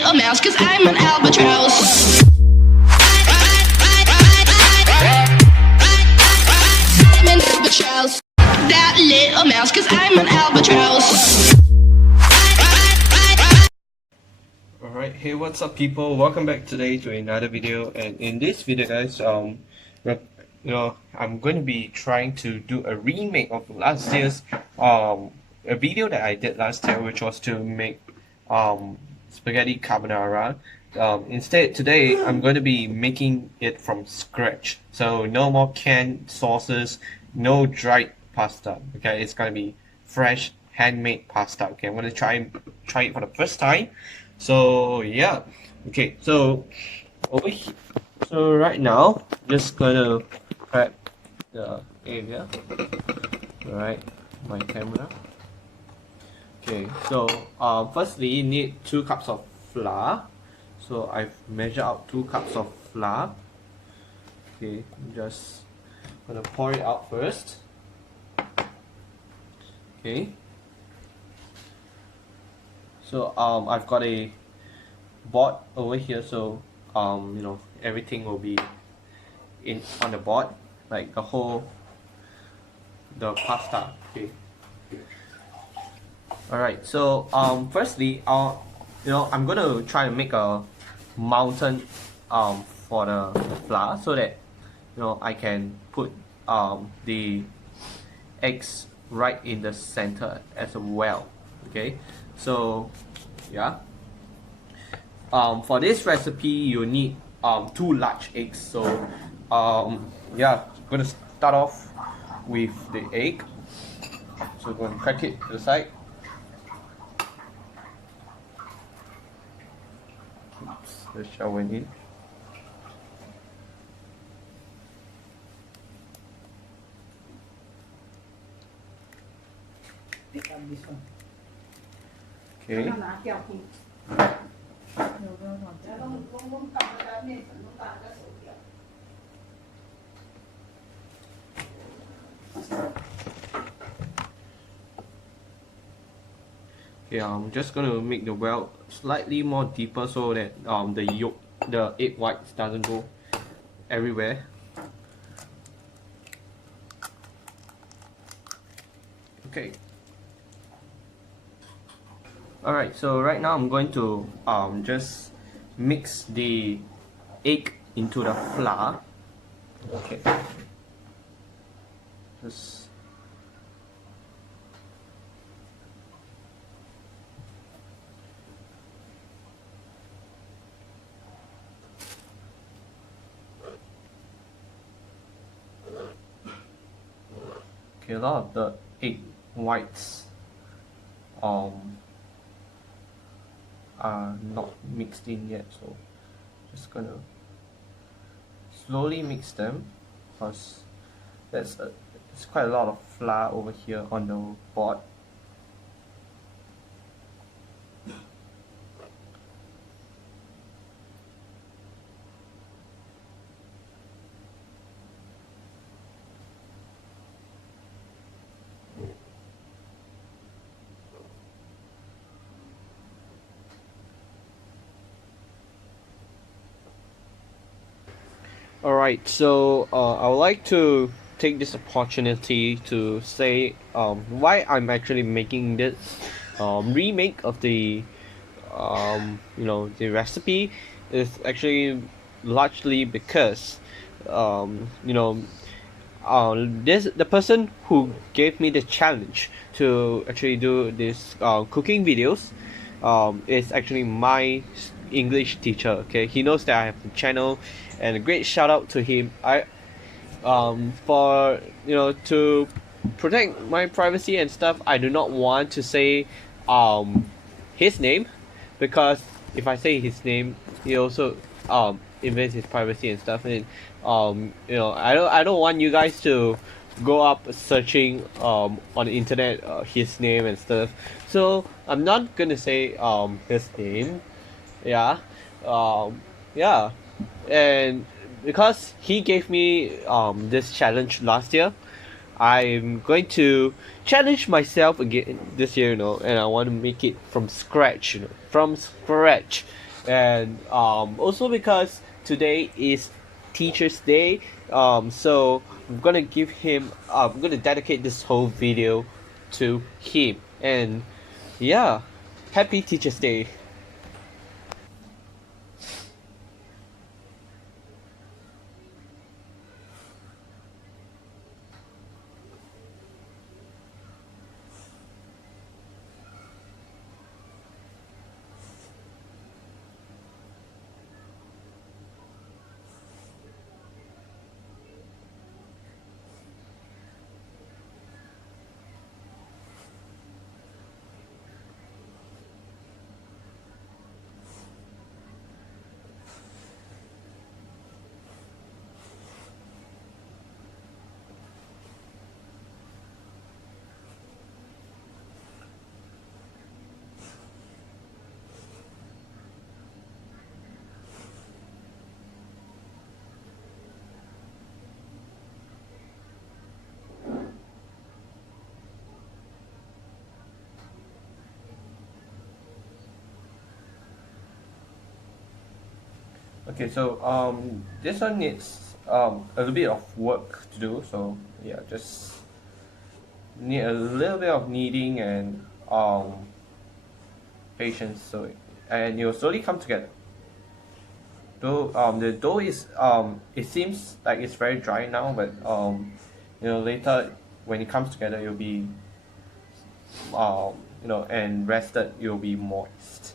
little mouse, cause I'm an albatross. I'm an albatross. That little mouse, cause I'm an albatross. Alright, hey, what's up people? Welcome back today to another video, and in this video guys, I'm going to be trying to do a remake of last year's a video that I did last year, which was to make spaghetti carbonara. Instead today I'm going to be making it from scratch, so no more canned sauces, no dried pasta. Okay, it's going to be fresh handmade pasta. Okay, I'm going to try it for the first time. So yeah, okay, so so right now just gonna prep the area. Alright, my camera. Okay, so firstly you need 2 cups of flour. So I've measured out 2 cups of flour. Okay, just gonna pour it out first. Okay, so I've got a board over here, so everything will be on the board, like the pasta. Okay. Alright, so firstly I'm gonna try to make a mountain for the flour, so that I can put the eggs right in the center as well. Okay, so yeah, for this recipe you need 2 large eggs. So yeah, I'm gonna start off with the egg. So I'm going to crack it to the side. Oops, the shell went in. Pick up this one. Okay. Okay, I'm just gonna make the well slightly more deeper so that the egg whites doesn't go everywhere. Okay. Alright, so right now I'm going to just mix the egg into the flour. Okay. Just okay, a lot of the egg whites are not mixed in yet, so just gonna slowly mix them, because there's quite a lot of flour over here on the board. Alright, so I would like to take this opportunity to say why I'm actually making this remake of the the recipe is actually largely because the person who gave me the challenge to actually do this cooking videos is actually my English teacher. Okay, he knows that I have the channel, and a great shout out to him. For to protect my privacy and stuff, I do not want to say his name, because if I say his name, he also invades his privacy and stuff, and I don't want you guys to go up searching on the internet his name and stuff. So I'm not gonna say his name. Yeah, yeah, and because he gave me this challenge last year, I'm going to challenge myself again this year, and I want to make it from scratch, and also because today is Teacher's Day, so I'm gonna dedicate this whole video to him, and yeah, happy Teacher's Day. Okay, so this one needs a little bit of work to do. So yeah, just need a little bit of kneading and patience. So and it will slowly come together. Though the dough is it seems like it's very dry now, but later when it comes together, it'll be and rested, it'll be moist.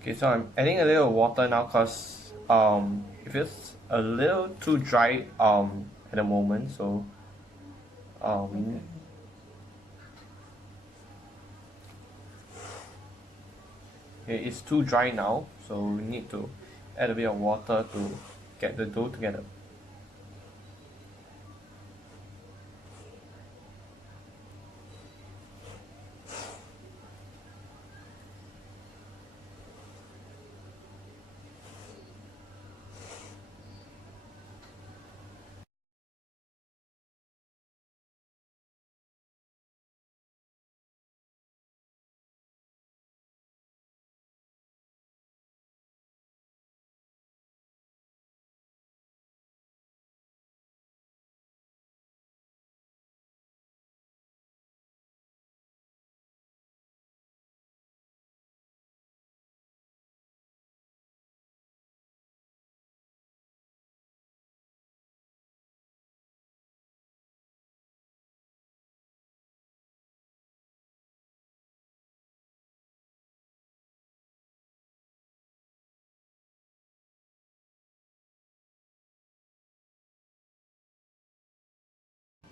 Okay, so I'm adding a little water now because it feels a little too dry at the moment. So um, it's too dry now. So we need to add a bit of water to get the dough together.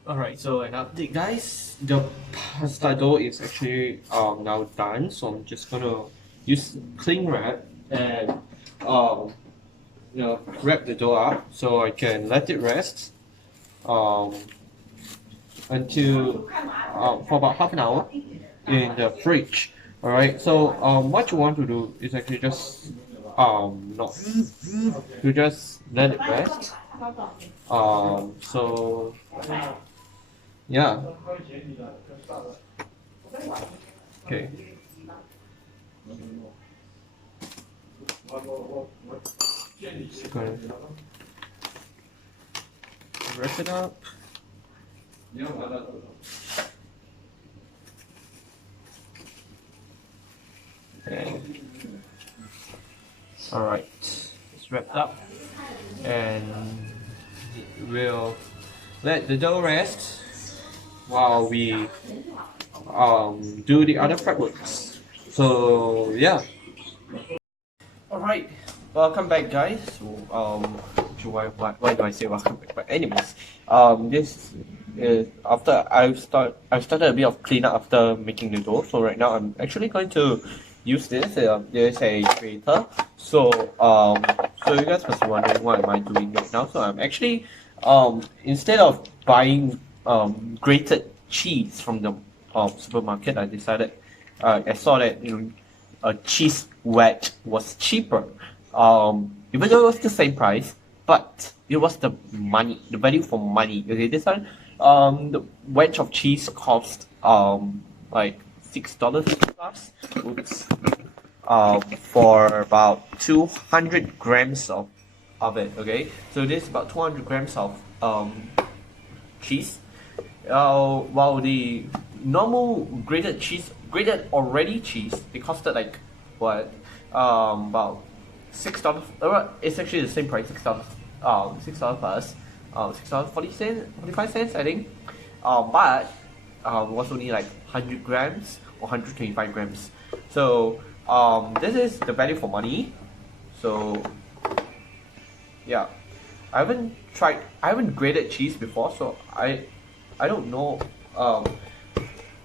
Alright, so an update guys, the pasta dough is actually now done, so I'm just gonna use cling wrap and um wrap the dough up so I can let it rest um until for about half an hour in the fridge. Alright, so what you want to do is actually just not you just let it rest. So yeah. Okay. Just gonna wrap it up. And alright, it's wrapped up, and we'll let the dough rest while we do the other prep works. So yeah. Alright, welcome back guys. So, why do I say welcome back? But anyways, this is after I started a bit of cleanup after making the dough. So right now I'm actually going to use this. There's a grater. So so you guys must be wondering what am I doing right now. So I'm actually instead of buying grated cheese from the supermarket, I saw that a cheese wedge was cheaper. Even though it was the same price, but it was the value for money. Okay, this one, the wedge of cheese cost like $6 plus. Oops. For about 200 grams of it. Okay, so this is about 200 grams of cheese. While the normal grated already cheese, it costed like what about $6. It's actually the same price, $6. $6 plus $6 45 cents I think. But it was only like 100 grams or 125 grams. So this is the value for money. So yeah, I haven't grated cheese before, so I don't know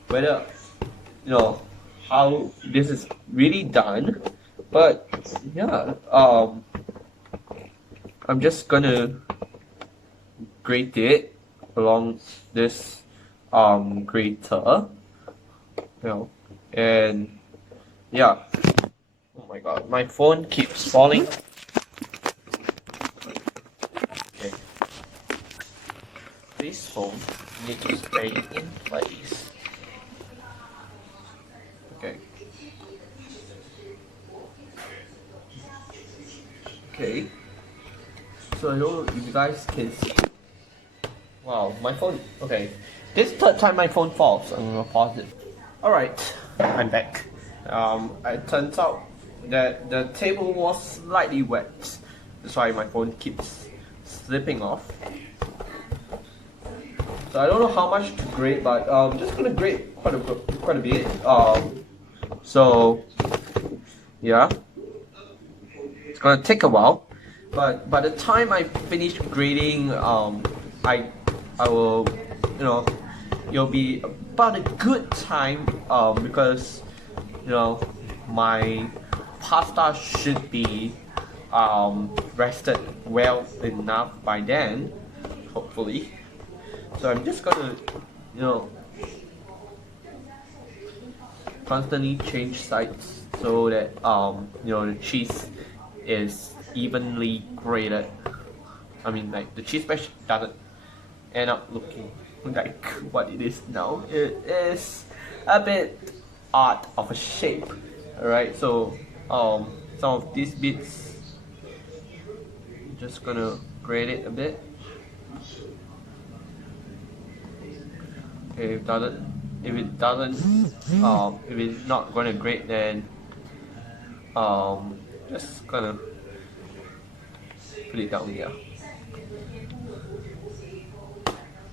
whether how this is really done, but yeah, I'm just gonna grate it along this grater, and yeah. Oh my god, my phone keeps falling. Okay, this phone needs to stay in place. Okay. Okay. So I don't know if you guys can see. Wow, my phone. Okay, this third time my phone falls. I'm gonna pause it. All right, I'm back. It turns out that the table was slightly wet. That's why my phone keeps slipping off. So I don't know how much to grate, but I'm just gonna grate quite a bit. So yeah, it's gonna take a while. But by the time I finish grading, I will, it'll be about a good time, because my pasta should be rested well enough by then, hopefully. So I'm just gonna constantly change sides so that the cheese is evenly grated. I mean, like, the cheese patch doesn't end up looking like what it is now. It is a bit odd of a shape. Alright, so some of these bits, just gonna grate it a bit. Okay, if it's not gonna grate, then just gonna put it down here.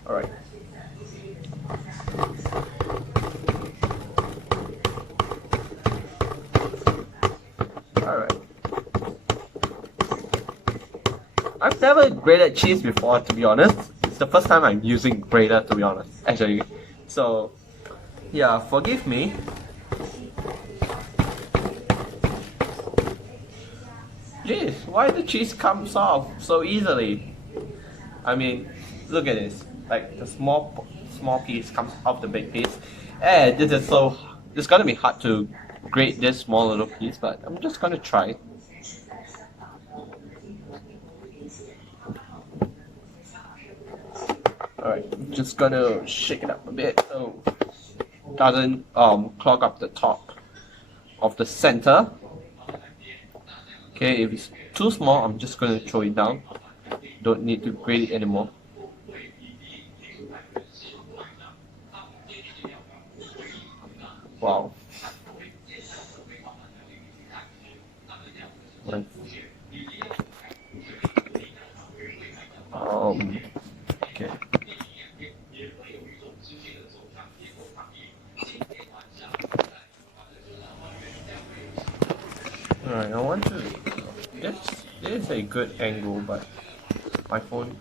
Alright. Alright. I've never grated cheese before, to be honest. It's the first time I'm using grater, to be honest, actually. So yeah, forgive me. Jeez, why the cheese comes off so easily? I mean, look at this. Like, the small piece comes off the big piece. And it's gonna be hard to grate this small little piece, but I'm just gonna try. Alright, just gonna shake it up a bit so it doesn't clog up the top of the center. Okay, if it's too small, I'm just gonna throw it down. Don't need to grate it anymore. Wow. Okay. Alright, I want to. This is a good angle, but my phone.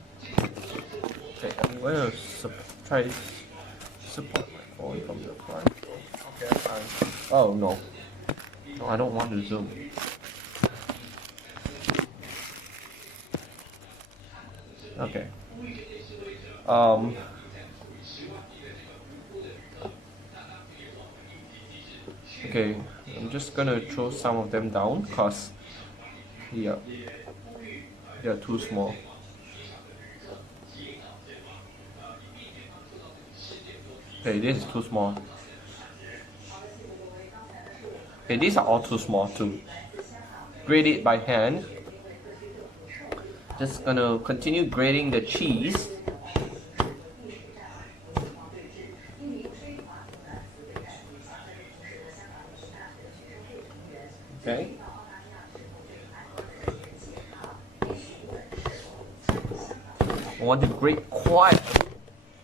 Okay, I'm going to try to support my phone from the front. Okay, fine. Oh no. No, I don't want to zoom. Okay. Okay, I'm just gonna throw some of them down because yeah, they're too small. Okay, this is too small. Okay, these are all too small too. Grate it by hand. Just gonna continue grating the cheese. Okay. I want to grate quiet.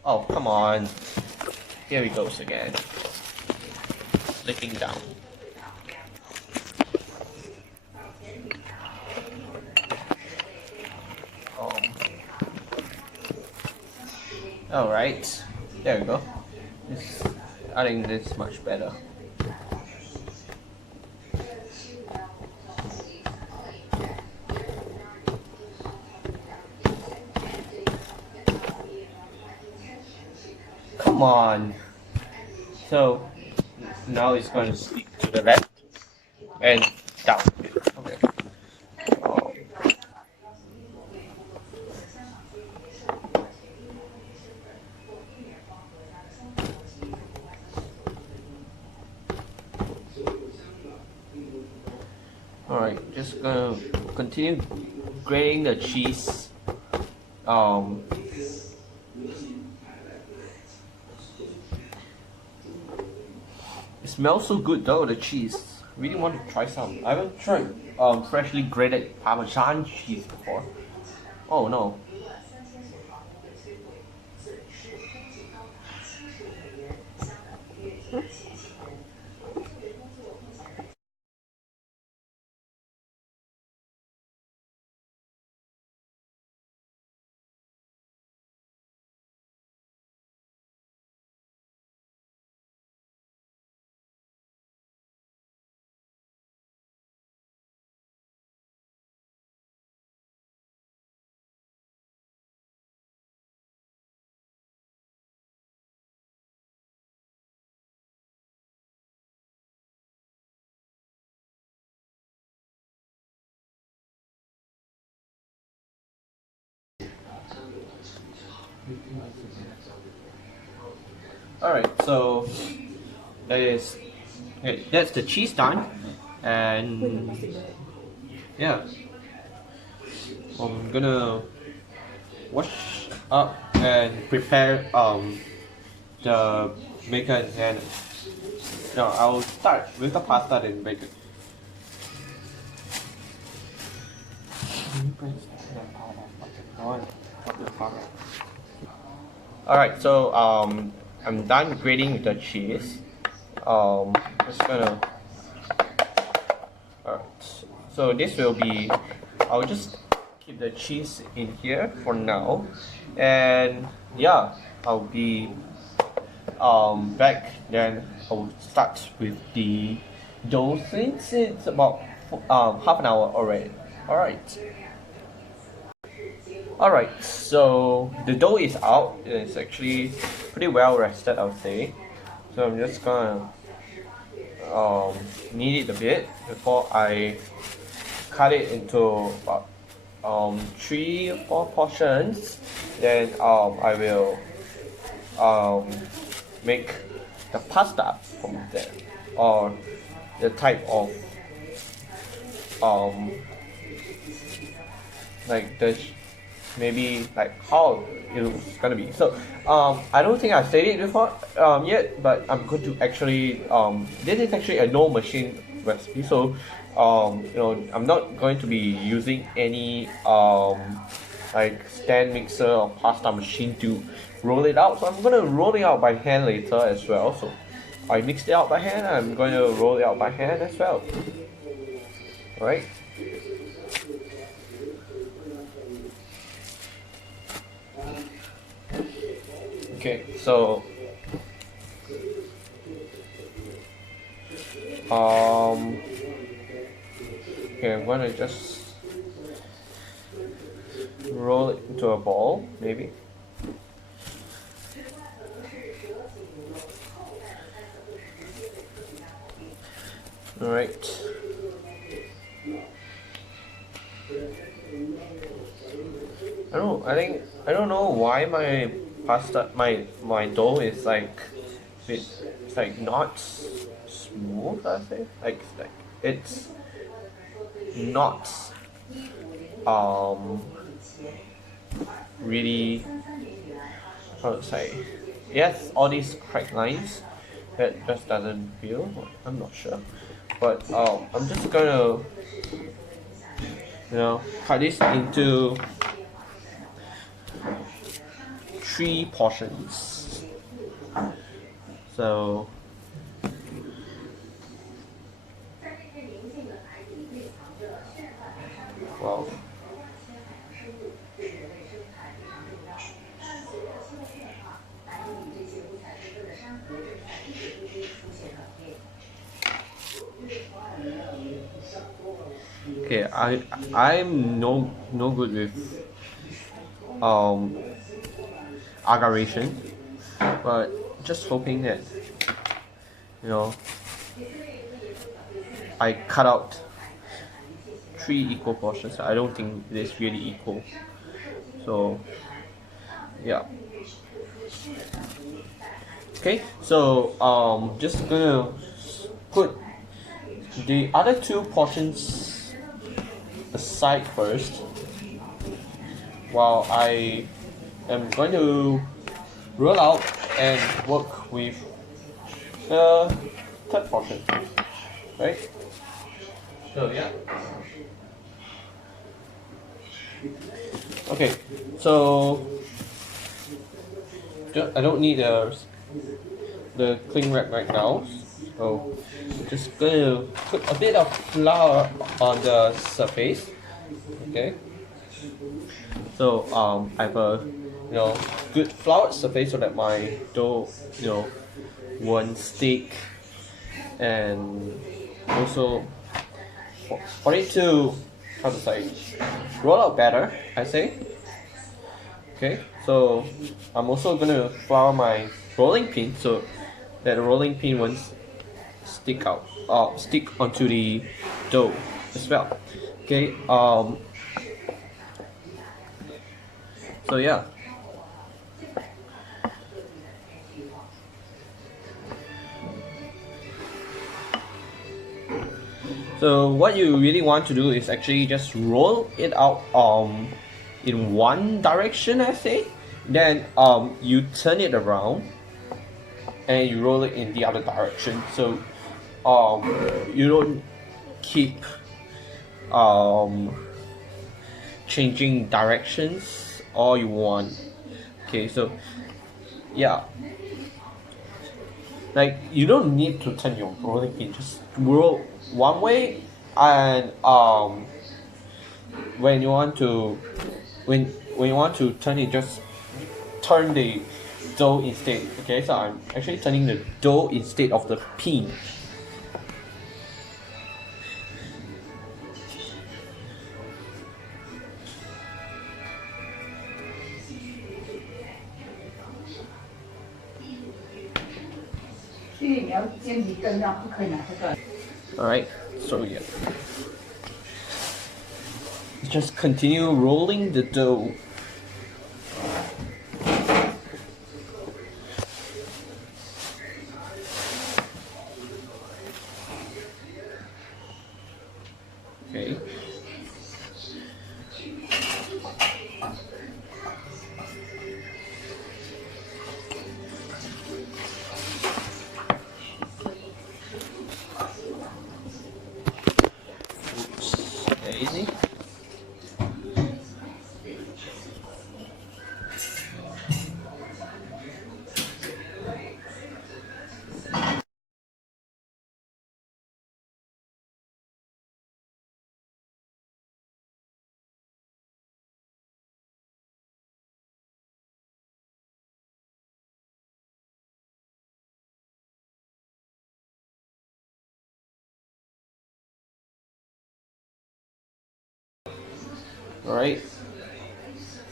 Oh, come on. Here he goes again. Flicking down. Alright. There we go. I think this is much better. Come on. So now it's going to stick to the left and down. Okay. Alright, just gonna continue grating the cheese. It smells so good though, the cheese. Really want to try some. I haven't tried freshly grated Parmesan cheese before. Oh no. Alright, so that's the cheese done, and yeah, I'm gonna wash up and prepare the bacon, and no, I'll start with the pasta and bacon. Alright, so I'm done grating the cheese. Just gonna. Alright, so this will be. I'll just keep the cheese in here for now, and yeah, I'll be back. Then I'll start with the dough since it's about half an hour already. Alright. Alright, so the dough is out. It's actually pretty well rested, I would say. So I'm just gonna knead it a bit before I cut it into about 3 or 4 portions. Then I will make the pasta from there, or the type of like the maybe like how it's gonna be. So I don't think I said it before yet, but I'm going to actually this is actually a no machine recipe. So I'm not going to be using any like stand mixer or pasta machine to roll it out. So I'm gonna roll it out by hand later as well. So I mixed it out by hand. I'm going to roll it out by hand as well. Alright. Okay, so okay, I'm gonna just roll it into a ball, maybe. Alright. I don't know why my pasta my dough is like it's like not smooth, I think. Like it's not um really, how to say, yes, all these crack lines that just doesn't feel, I'm not sure, but I'm just gonna cut this into 3 portions. So well, okay, I'm no good with um aggravation, but just hoping that you know I cut out 3 equal portions. I don't think it is really equal, so yeah. Okay, so just gonna put the other 2 portions aside first, while I am going to roll out and work with the 3rd portion, right? So yeah. Okay, so I don't need the cling wrap right now, so just gonna put a bit of flour on the surface. Okay, so I have a good floured surface so that my dough won't stick, and also for it to, how to say, roll out better, I say. Okay, so I'm also gonna flour my rolling pin so that the rolling pin won't stick onto the dough as well. Okay, so yeah. So what you really want to do is actually just roll it out in one direction, I say. Then you turn it around and you roll it in the other direction. So you don't keep changing directions all you want. Okay, so yeah. Like you don't need to turn your rolling pin, just roll one way, and when you want to when you want to turn it, just turn the dough instead. Okay, so I'm actually turning the dough instead of the pin. Alright, so yeah. Just continue rolling the dough. Okay. Easy. Alright,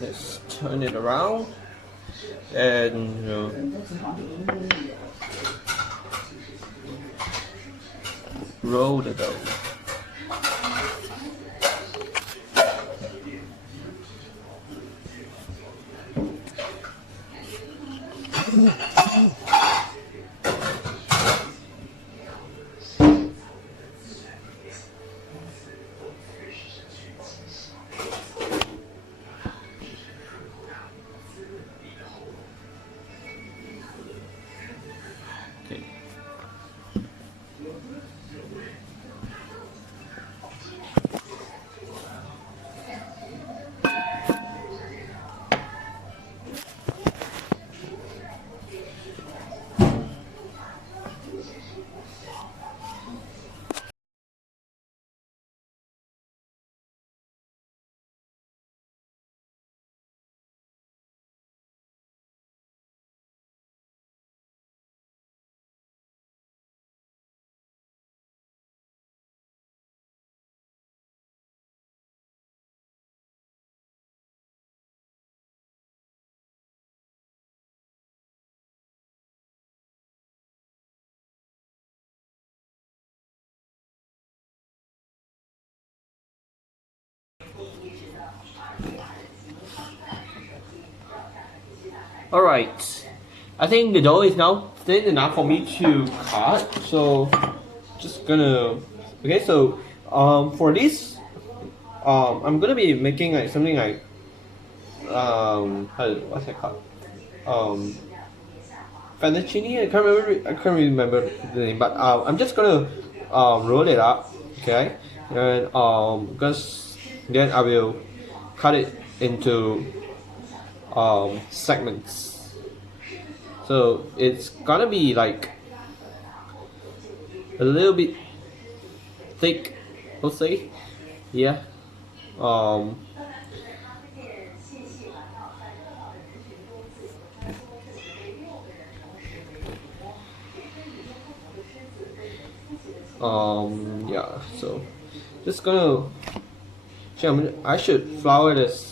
let's turn it around and roll the dough. Okay. Alright, I think the dough is now thin enough for me to cut, so just gonna, okay, so for this, I'm gonna be making like something like, what's that called, Fettuccine, I can't remember the name, but I'm just gonna roll it up, okay, and because then I will cut it into segments. So it's gonna be like a little bit thick, let's say. Yeah. Yeah, so just gonna, I should flour this.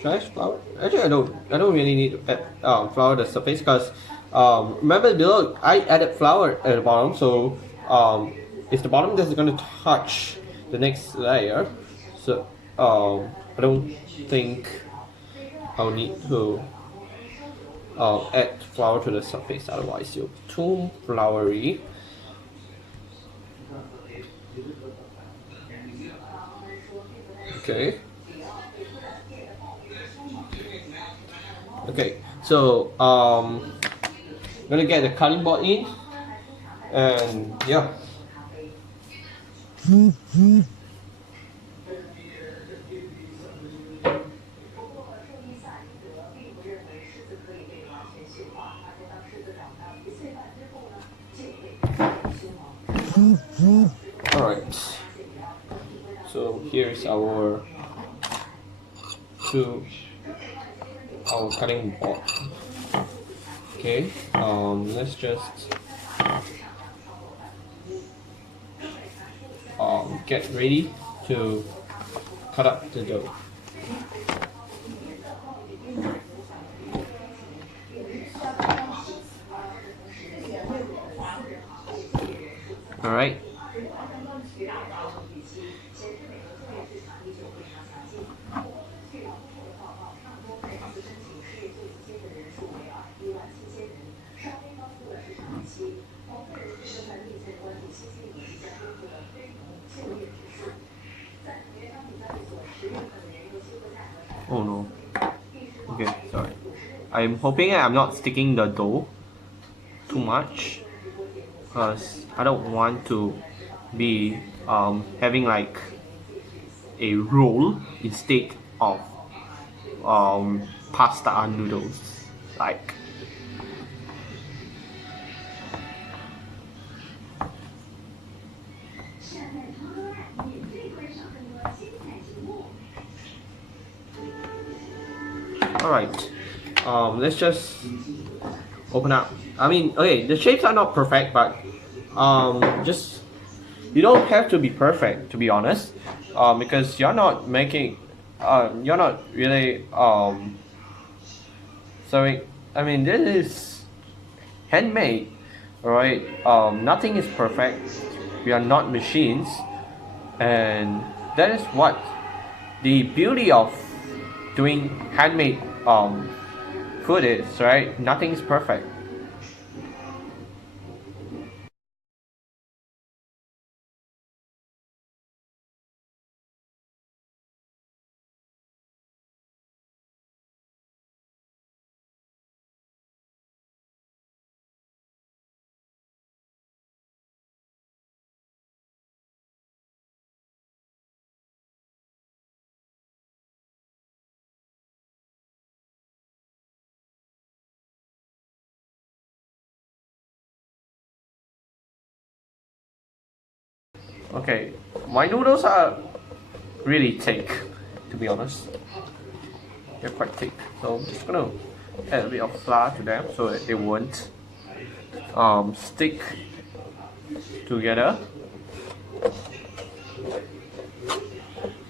Should I flour? Actually, I don't really need to add, flour the surface, because remember below I added flour at the bottom, so it's the bottom that's gonna touch the next layer. So I don't think I'll need to add flour to the surface, otherwise you'll be too floury. Okay. Okay, so I'm gonna get the cutting board in, and yeah. Alright, so here's our cutting board. Okay, let's just get ready to cut up the dough. Alright. Oh no. Okay, sorry. I'm hoping I'm not sticking the dough too much, because I don't want to be having like a roll instead of pasta and noodles. Like, alright, let's just open up. I mean, okay, the shapes are not perfect, but just, you don't have to be perfect, to be honest, because you're not making, you're not really sorry, I mean, this is handmade, alright. Nothing is perfect, We are not machines, and that is what the beauty of doing handmade food is, right? Nothing is perfect. Okay, my noodles are really thick, to be honest. They're quite thick, so I'm just gonna add a bit of flour to them so that they won't stick together.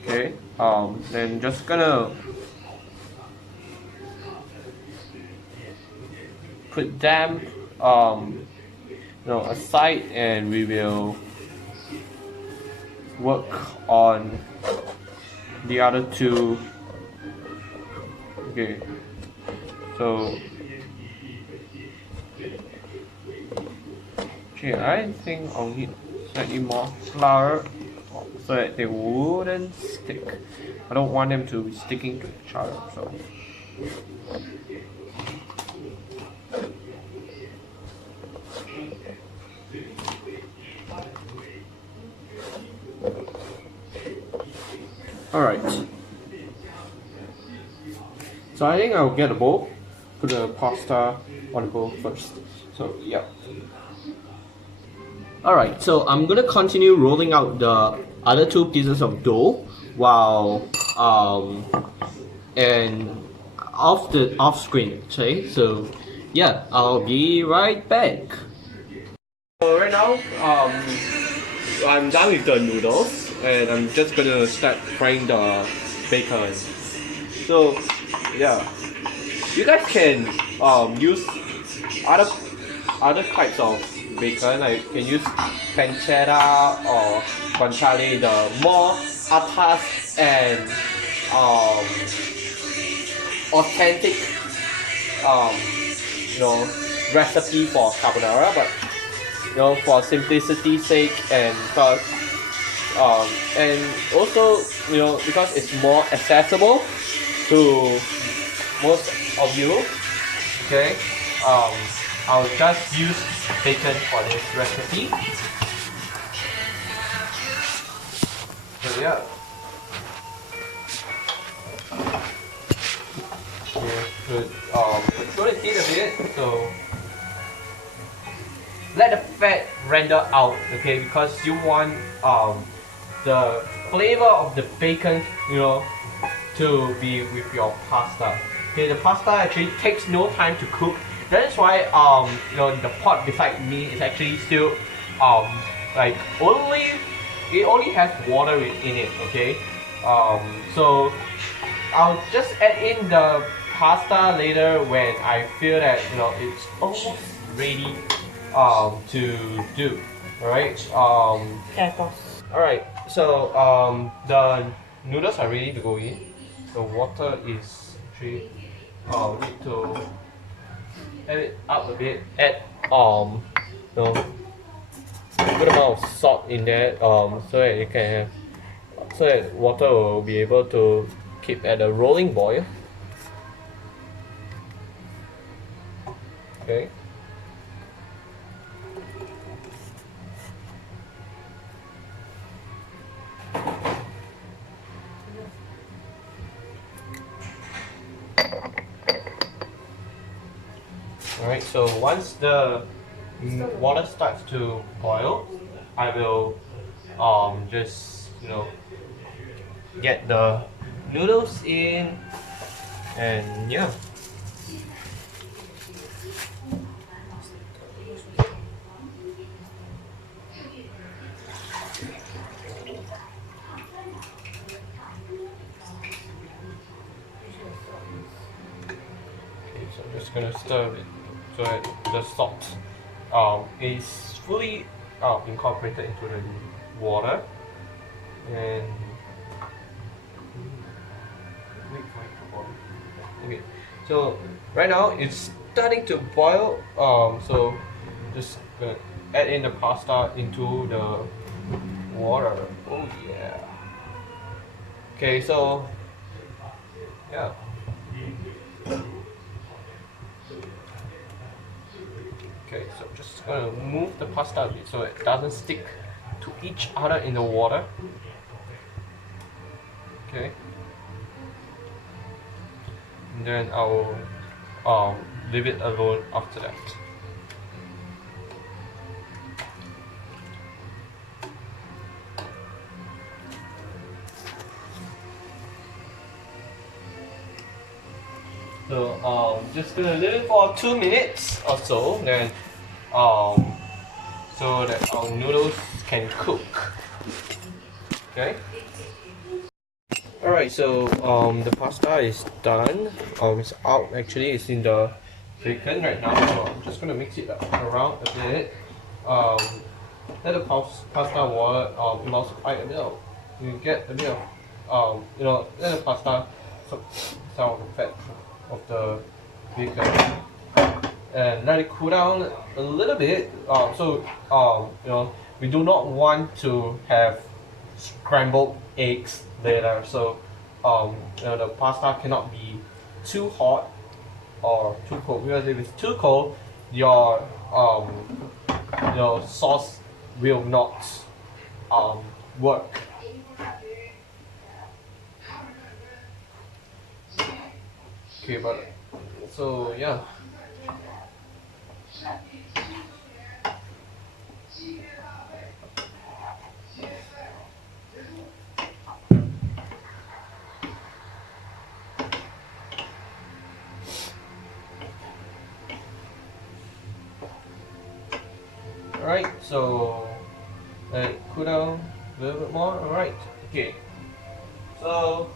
Okay, then just gonna put them aside, and we will work on the other two. Okay, so I think I'll need slightly more flour so that they wouldn't stick. I don't want them to be sticking to each other, so alright. So I think I'll get a bowl, put the pasta on the bowl first. So yeah. Alright, so I'm gonna continue rolling out the other two pieces of dough while and off screen, okay? So yeah, I'll be right back. So right now, I'm done with the noodles, and I'm just gonna start frying the bacon. So yeah, you guys can use other types of bacon. Like you can use pancetta or guanciale, the more atas and authentic recipe for carbonara, but for simplicity's sake, and because and also because it's more accessible to most of you, okay, I'll just use bacon for this recipe. So yeah. Good. It's going to heat a bit, so let the fat render out, okay, because you want the flavor of the bacon, to be with your pasta. Okay, the pasta actually takes no time to cook. That is why the pot beside me is actually still like it only has water in it, okay. So I'll just add in the pasta later when I feel that it's almost ready to do. Alright. Alright, so the noodles are ready to go in. The water is actually need to add it up a bit. Add good amount of salt in there so that you can have, so that water will be able to keep at a rolling boil. Okay. Alright, so once the water starts to boil, I will just get the noodles in, and yeah. Okay, so I'm just gonna stir it so that the salt is fully incorporated into the water. And okay, so right now it's starting to boil. So just gonna add in the pasta into the water. Oh yeah. Okay, so yeah. Okay, so just gonna move the pasta a bit so it doesn't stick to each other in the water. Okay. And then I'll leave it alone after that. So just gonna leave it for 2 minutes or so, then so that our noodles can cook. Okay. Alright, so the pasta is done. It's out actually. It's in the bacon right now. So I'm just gonna mix it around a bit. Let the pasta water emulsify a bit. You get a bit of let the pasta some of the fat of the bacon and let it cool down a little bit. We do not want to have scrambled eggs later. So the pasta cannot be too hot or too cold, because if it's too cold, your sauce will not work. Okay, but so yeah. Alright, so let it cool down a little bit more. Alright, okay. So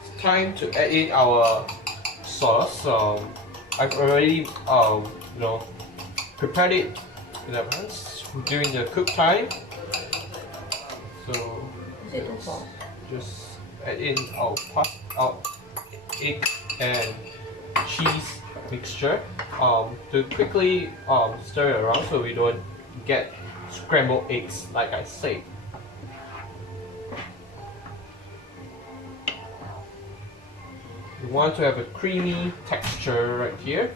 it's time to add in our sauce. I've already prepared it in advance during the cook time. So just add in our egg and cheese mixture to quickly stir it around so we don't get scrambled eggs, like I said. We want to have a creamy texture right here.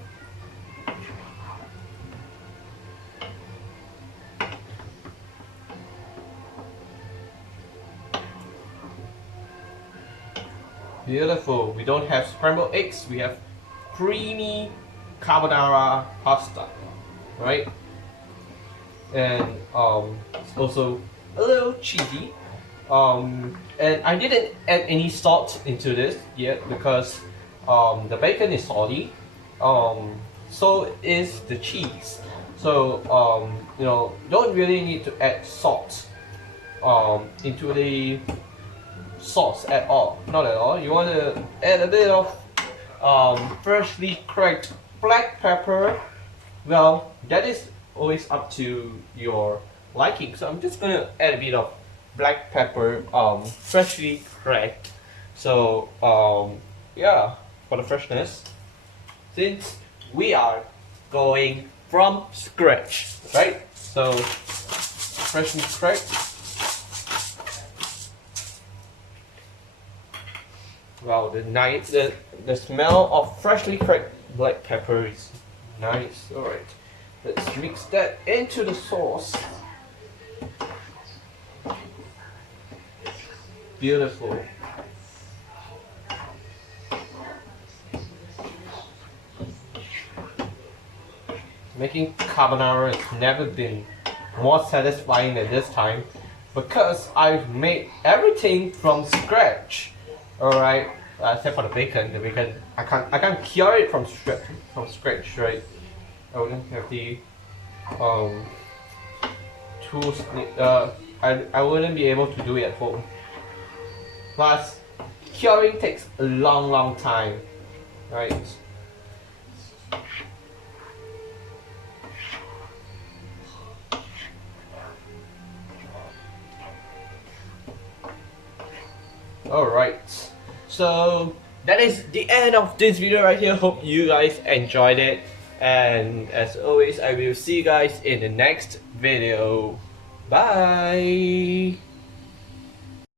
Beautiful. We don't have scrambled eggs, we have creamy carbonara pasta, right? And it's also a little cheesy. And I didn't add any salt into this yet because the bacon is salty. So is the cheese. So don't really need to add salt into the sauce at all. Not at all. You want to add a bit of freshly cracked black pepper. Well, that is always up to your liking. So I'm just gonna add a bit of black pepper, freshly cracked. So yeah, for the freshness, since we are going from scratch, right? So freshly cracked. Wow, the smell of freshly cracked black pepper is nice. Alright, let's mix that into the sauce. Beautiful. Making carbonara has never been more satisfying than this time because I've made everything from scratch. Alright, except for the bacon. The bacon I can't cure it from scratch, right? I wouldn't have the tools. I wouldn't be able to do it at home. Plus, curing takes a long time, right? Alright, so that is the end of this video right here. Hope you guys enjoyed it, and as always I will see you guys in the next video. Bye.